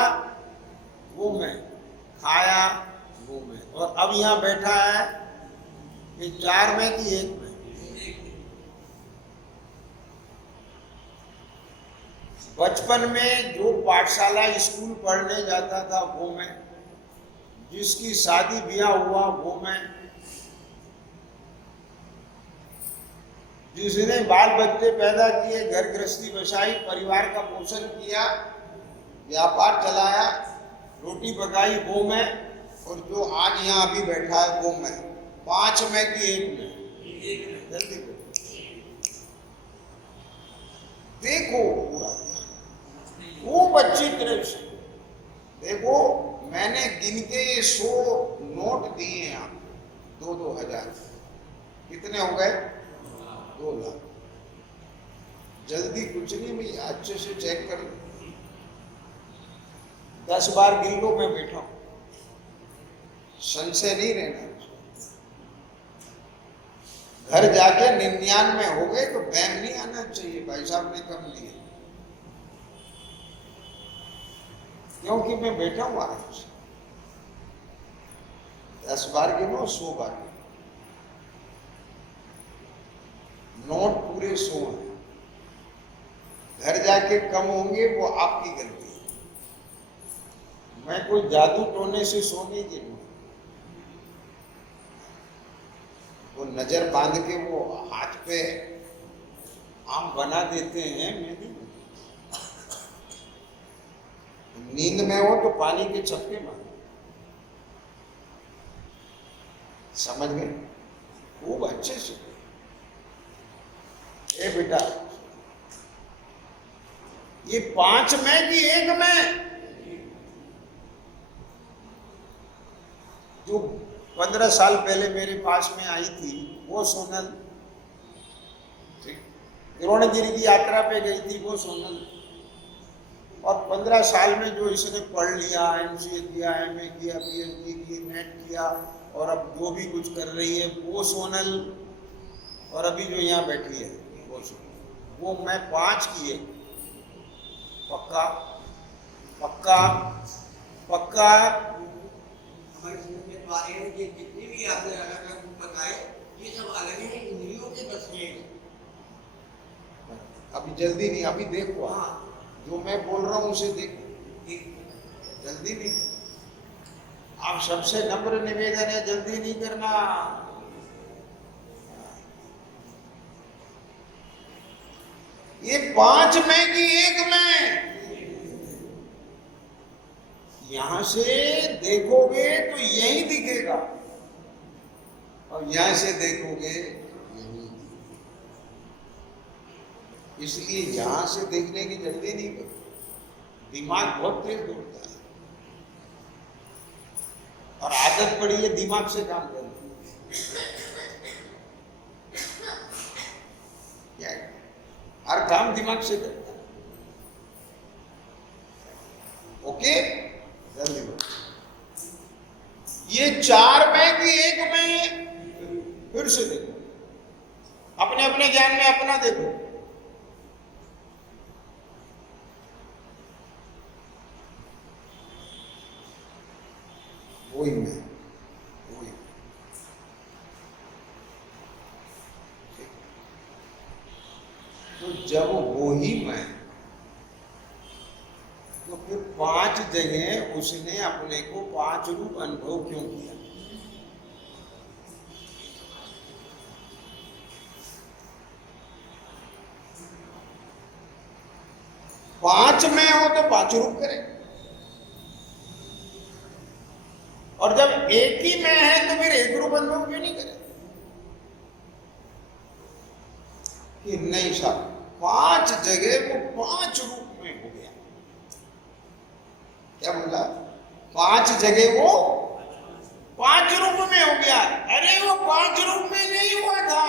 वो मैं। खाया, वो मैं। और अब यहां बैठा है, ये चार में कि एक में? बचपन में जो पाठशाला स्कूल पढ़ने जाता था, वो मैं। जिसकी शादी ब्याह हुआ, वो मैं। जिसने बाल बच्चे पैदा किए, घर गृहस्थी बसाई, परिवार का पोषण किया, व्यापार चलाया, रोटी पकाई, वो मैं। और जो आज यहाँ अभी बैठा है, वो मैं। पांच में कि एक में? जल्दी देखो पूरा, खूब अच्छी तरह से देखो। मैंने गिन के ये 100 नोट दिए हैं आपको, 2-2 हजार। कितने हो गए? 2 लाख। जल्दी कुछ नहीं भैया, अच्छे से चेक कर लो। 10 बार गिन लो, मैं बैठा हूं, संशय नहीं रहना। घर जाके 99 हो गए तो बैंक नहीं आना चाहिए, भाई साहब ने कम दिए, क्योंकि मैं बैठा हूं आराम से। 10 बार गिनो, 100 बार गिनो। नोट पूरे 100 हैं। घर जाके कम होंगे, वो आपकी गलती है। मैं कोई जादू टोने से 100 नहीं गिनूंगा। वो नजर बांध के वो हाथ पे आम बना देते हैं, मैं नहीं। नींद में हो तो पानी के छक्के मारो, समझ गए? खूब अच्छे से। ए बेटा, ये 5 में कि एक में? जो 15 साल पहले मेरे पास में आई थी, वो सोनल। द्रोणगिरी की यात्रा पे गई थी, वो सोनल। और 15 साल में जो इसने पढ़ लिया, MCA किया, MA किया, PhD की, नेट किया, और अब जो भी कुछ कर रही है, वो सोनल। और अभी जो यहाँ बैठी है, वो सोनल। वो मैं 5 किए। पक्का? पक्का? पक्का? हमारे समझ में तो आ रहे हैं कि जितने भी आपने अलग अलग बताए, ये सब अलग है, इंद्रियों के बस में। अभी जल्दी नहीं, अभी देखो। हाँ, जो मैं बोल रहा हूं उसे देखो, जल्दी नहीं। आप सबसे नम्र निवेदन है, जल्दी नहीं करना। ये 5 में कि एक में? यहां से देखोगे तो यही दिखेगा, और यहां से देखोगे यही। इसलिए यहां से देखने की जल्दी नहीं करो, दिमाग बहुत तेज दौड़ता है, और आदत पड़ी है दिमाग से काम करने की। क्या है? हर काम दिमाग से करता है। ओके, जल्दी बोलो। ये 4 में कि एक में? फिर से देखो, अपने अपने ज्ञान में अपना देखो। वही मैं, वही। तो जब वो ही मैं, तो फिर 5 जगह उसने अपने को 5 रूप अनुभव क्यों किया? 5 में हो तो 5 रूप करे, और जब एक ही में है तो फिर एक रूप अनुभव क्यों नहीं करे? कि नहीं साहब, 5 जगह वो 5 रूप में हो गया। क्या बोला? 5 जगह वो 5 रूप में हो गया। अरे वो 5 रूप में नहीं हुआ था,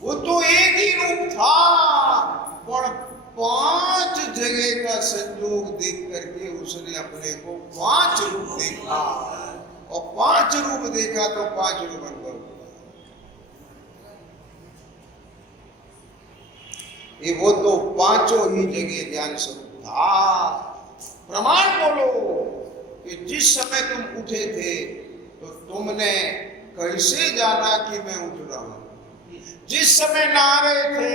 वो तो एक ही रूप था, पर 5 जगह का संयोग देख करके उसने अपने को 5 रूप देखा, और 5 रूप देखा तो 5 रूप अनुभव हुआ। ये वो तो 5 ही जगह ज्ञान स्वरूप था। प्रमाण बोलो कि जिस समय तुम उठे थे तो तुमने कैसे जाना कि मैं उठ रहा हूं? जिस समय नहा रहे थे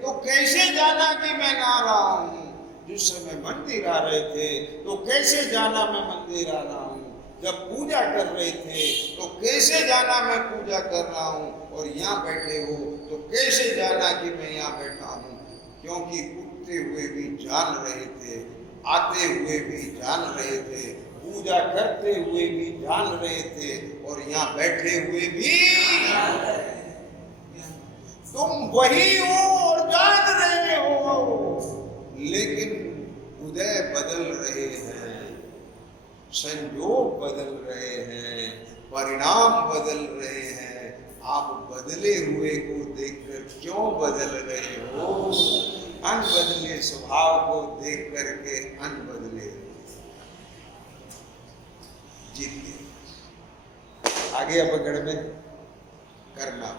तो कैसे जाना कि मैं नहा रहा हूं? जिस समय मंदिर आ रहे थे तो कैसे जाना मैं मंदिर आ रहा हूं? जब पूजा कर रहे थे तो कैसे जाना मैं पूजा कर रहा हूं? और यहाँ बैठे हो तो कैसे जाना कि मैं यहाँ बैठा हूं? क्योंकि उठते हुए भी जान रहे थे, आते हुए भी जान रहे थे, पूजा करते हुए भी जान रहे थे, और यहाँ बैठे हुए भी तुम वही हो और जान रहे हो। लेकिन उदय बदल रहे हैं, संयोग बदल रहे हैं, परिणाम बदल रहे हैं। आप बदले हुए को देखकर क्यों बदल रहे हो? अनबदले स्वभाव को देख करके अनबदले जीत गए। आगे अब पकड़ में करना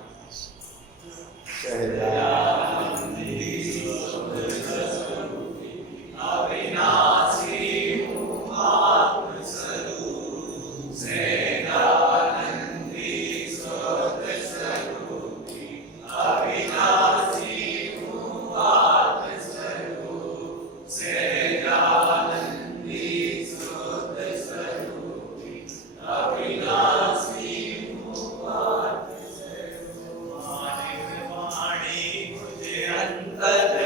अंतर